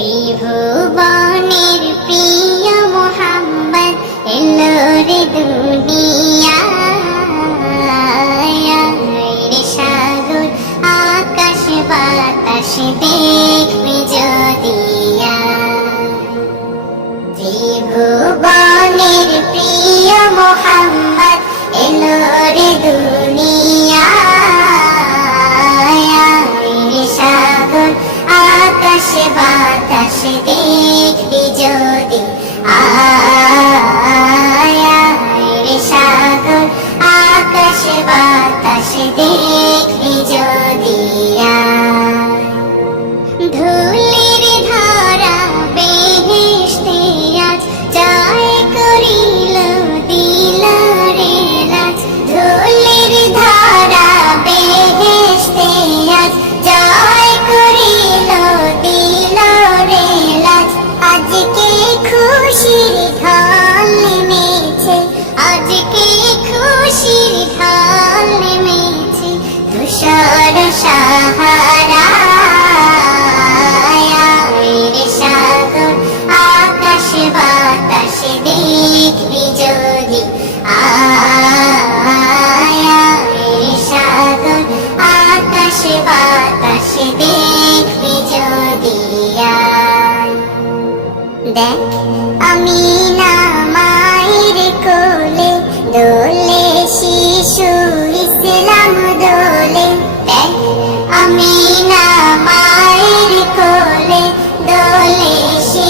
ত্রিভুবনের প্রিয় মোহাম্মদ এলো রে দুনিয়ায় রে সাগর আকাশ বাতাস দেখবি যদি ত্রিভুবনের প্রিয় মোহাম্মদ এলো রে দুনিয়ায় রে সাগর আকাশ বাতাস দেখবি যদি রে সাগর আকাশ বাতাস দেখবি যদি ধুলির ধারা বেহেশতে আজ জয় করিল দিল রে রাজ ধুলির ধারা বেহেশতে আজ জয় করিল দিল রে রাজ আজকে খুশির ঢল নেমেছে আজকে খুশির ঢল নেমেছে তুষার সাহারা রে সাগর আকাশ বাতাস দেখবি যদি রে সাগর আকাশ বাতাস দেখবি যদি দেখ